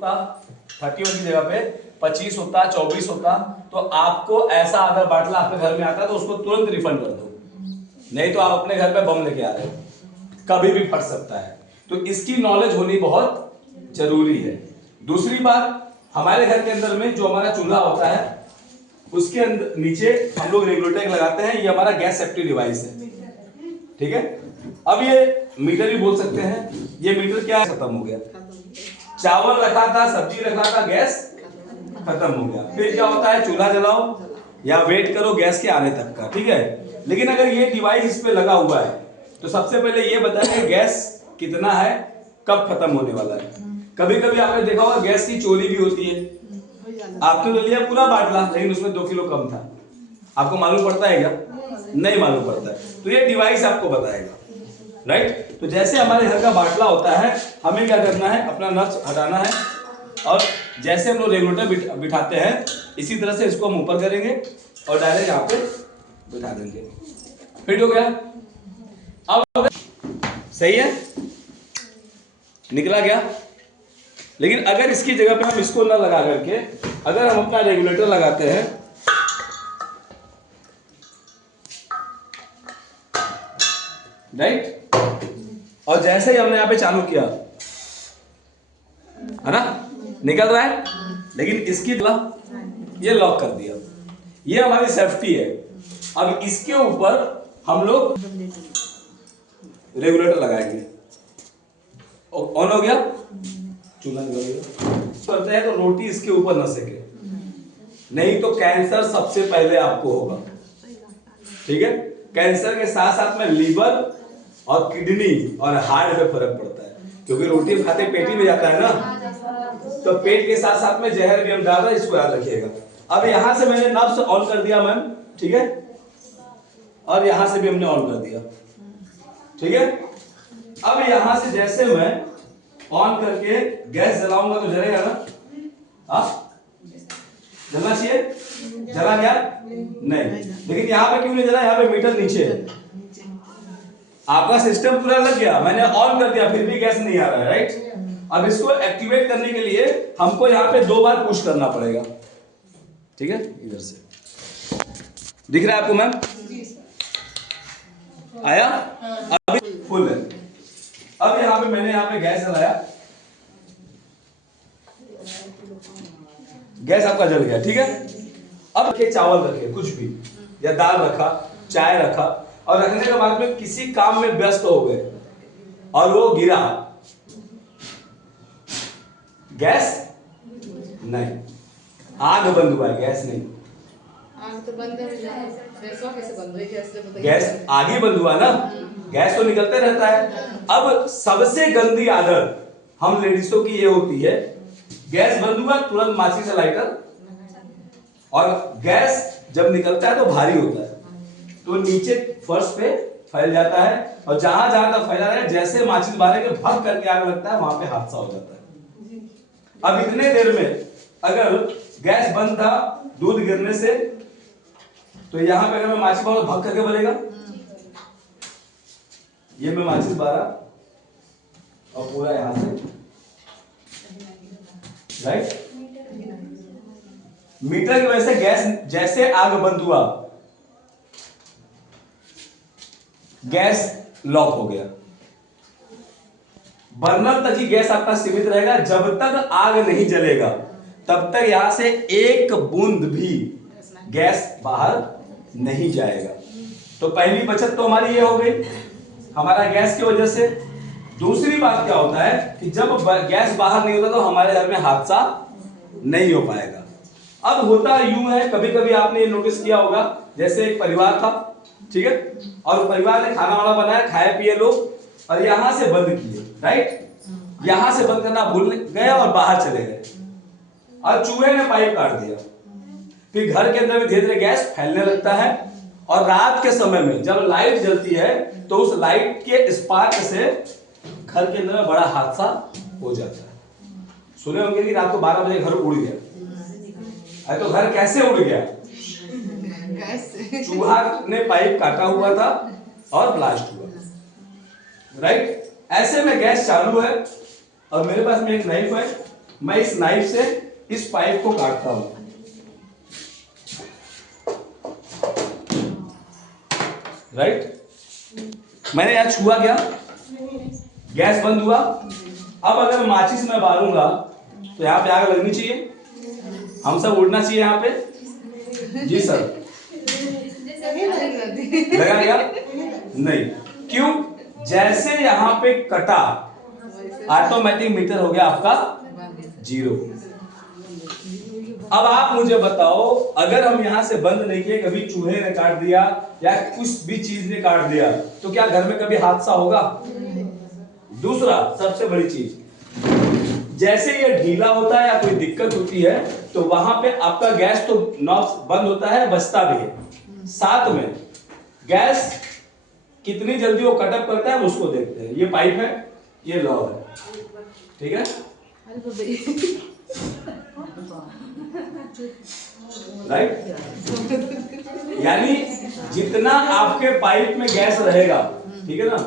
31 की जगह पे 25 होता, 24 होता, तो आपको ऐसा अगर बाटला आपके घर में आता है तो उसको तुरंत रिफंड कर दो, नहीं तो आप अपने घर पे बम लेके आ रहे हो, कभी भी फट सकता है। तो इसकी नॉलेज होनी बहुत जरूरी है। दूसरी बात, हमारे घर के अंदर में जो हमारा चूल्हा होता है उसके अंदर नीचे हम लोग रेगुलेटर लगाते हैं, ये हमारा गैस सेफ्टी डिवाइस है, ठीक है। अब ये मीटर भी बोल सकते हैं, ये मीटर क्या है, खत्म हो गया। चावल रखा था, सब्जी रखा था, गैस खत्म हो गया, फिर क्या होता है, चूल्हा जलाओ या वेट करो गैस के आने तक का, ठीक है। लेकिन अगर ये डिवाइस इस पे लगा हुआ है तो सबसे पहले ये बताएं गैस कितना है, कब खत्म होने वाला है। कभी कभी आपने देखा होगा गैस की चोरी भी होती है, आपने ले लिया पूरा बाटला लेकिन उसमें 2 किलो कम था, आपको मालूम पड़ता है क्या? नहीं मालूम पड़ता है। तो ये डिवाइस आपको बताएगा, राइट। तो जैसे हमारे घर का बाटला होता है, हमें क्या करना है, अपना नट्स हटाना है, और जैसे हम लोग रेगुलेटर बिठाते हैं इसी तरह से इसको हम ऊपर करेंगे और डायरेक्ट यहाँ पे बिठा देंगे, फिट हो गया। अब सही है, निकला गया। लेकिन अगर इसकी जगह पे हम इसको ना लगा करके अगर हम अपना रेगुलेटर लगाते हैं, राइट, और जैसे ही हमने यहाँ पे चालू किया है ना, निकल रहा है, लेकिन इसकी ये लॉक कर दिया, ये हमारी सेफ्टी है। अब इसके ऊपर हम लोग रेगुलेटर लगाएंगे, ऑन हो गया, चूल्हा निकल गया। करते हैं तो रोटी इसके ऊपर न सेके, नहीं तो कैंसर सबसे पहले आपको होगा, ठीक है। कैंसर के साथ साथ में लीवर और किडनी और हार्ट पे फर्क पड़ता है, क्योंकि रोटी खाते पेट ही में जाता है ना, तो पेट के साथ साथ में जहर भी हम डाल रहे हैं, इसको याद रखिएगा। अब यहां से मैंने नब्स ऑन कर दिया मैम, ठीक है, और यहां से भी हमने ऑन कर दिया, ठीक है। अब यहां से जैसे मैं ऑन करके गैस जलाऊंगा तो जलेगा ना, जलना चाहिए, जला गया नहीं, लेकिन यहाँ पे क्यों नहीं जला, यहाँ पे मीटर नीचे है, आपका सिस्टम पूरा लग गया, मैंने ऑन कर दिया फिर भी गैस नहीं आ रहा है, राइट। अब इसको एक्टिवेट करने के लिए हमको यहाँ पे 2 बार पुश करना पड़ेगा, ठीक है। इधर से दिख रहा है आपको मैम, आया, अभी फुल है। अब यहाँ पे मैंने यहाँ पे गैस जलाया, गैस आपका जल गया, ठीक है। अब के चावल रखे, कुछ भी, या दाल रखा, चाय रखा, और रखने के बाद में किसी काम में व्यस्त हो गए और वो गिरा, गैस नहीं, आग बंद हुआ है, गैस नहीं। आग तो बंद है, कैसे बंद हुई? गैस आग ही बंद हुआ ना, गैस तो निकलते रहता है। अब सबसे गंदी आदत हम लेडीजों की ये होती है, गैस बंद हुआ तुरंत माचिस से लाइटर, और गैस जब निकलता है तो भारी होता है, तो नीचे फर्श पे फैल जाता है, और जहां जहां तक फैला है जैसे माचिस बारे के भग करके आग लगता है, वहां पे हादसा हो जाता है। अब इतने देर में अगर गैस बंद था दूध गिरने से, तो यहां पे अगर मैं माचिस बारा भग करके बलेगा, ये मैं माचिस बारा और पूरा यहां से, राइट। मीटर की वजह से गैस जैसे आग बंद हुआ, गैस लॉक हो गया, बर्नर तक ही गैस आपका सीमित रहेगा, जब तक आग नहीं जलेगा तब तक यहां से एक बूंद भी गैस बाहर नहीं जाएगा। तो पहली बचत तो हमारी ये हो गई, हमारा गैस की वजह से। दूसरी बात क्या होता है कि जब गैस बाहर नहीं होता तो हमारे घर में हादसा नहीं हो पाएगा। अब होता यूं है, कभी कभी आपने ये नोटिस किया होगा, जैसे एक परिवार था, ठीक है, और परिवार ने खाना वाना बनाया, खाए पिए लोग, और यहां से बंद किए, राइट, यहां से बंद करना भूल गए और बाहर चले गए, और चूहे ने पाइप काट दिया, फिर घर के अंदर भी धीरे धीरे गैस फैलने लगता है, और रात के समय में जब लाइट जलती है तो उस लाइट के स्पार्क से घर के अंदर में बड़ा हादसा हो जाता है। सुने होंगे कि रात को 12 बजे घर उड़ गया, अरे तो घर कैसे उड़ गया? चूहा ने पाइप काटा हुआ था और ब्लास्ट हुआ, राइट। ऐसे में गैस चालू है और मेरे पास में एक नाइफ है, मैं इस नाइफ से इस पाइप को काटता हूं, राइट? मैंने यहां छुआ क्या? गैस बंद हुआ। अब अगर माचिस में बारूंगा तो यहाँ पे आग लगनी चाहिए, हम सब उड़ना चाहिए यहाँ पे। जी सर, लगा क्या? नहीं। क्यों? जैसे यहाँ पे कटा ऑटोमेटिक मीटर हो गया आपका 0। अब आप मुझे बताओ, अगर हम यहां से बंद नहीं किए, कभी चूहे ने काट दिया या कुछ भी चीज ने काट दिया, तो क्या घर में कभी हादसा होगा? दूसरा सबसे बड़ी चीज, जैसे ये ढीला होता है या कोई दिक्कत होती है तो वहां पे आपका गैस तो नॉब बंद होता है, बचता भी है। साथ में गैस कितनी जल्दी वो कटअप करता है उसको देखते हैं। ये पाइप है, ये लॉ है, ठीक है? राइट? यानी जितना आपके पाइप में गैस रहेगा, ठीक है ना,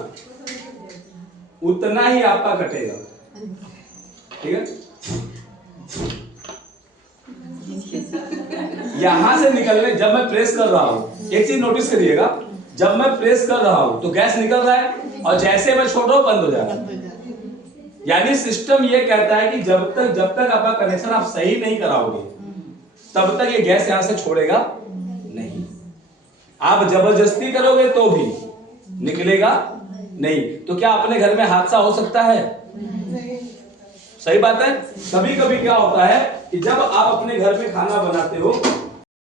उतना ही आपका कटेगा, ठीक है? यहां से निकलने, जब मैं प्रेस कर रहा हूं, एक चीज नोटिस करिएगा, जब मैं प्रेस कर रहा हूं तो गैस निकल रहा है और जैसे मैं छोड़ रहा हूं बंद हो जा रहा है। यानी सिस्टम ये कहता है कि जब तक आपका कनेक्शन आप सही नहीं कराओगे तब तक ये गैस यहां से छोड़ेगा नहीं। आप जबरदस्ती करोगे तो भी निकलेगा नहीं। तो क्या अपने घर में हादसा हो सकता है? सही बात है। कभी कभी क्या होता है कि जब आप अपने घर में खाना बनाते हो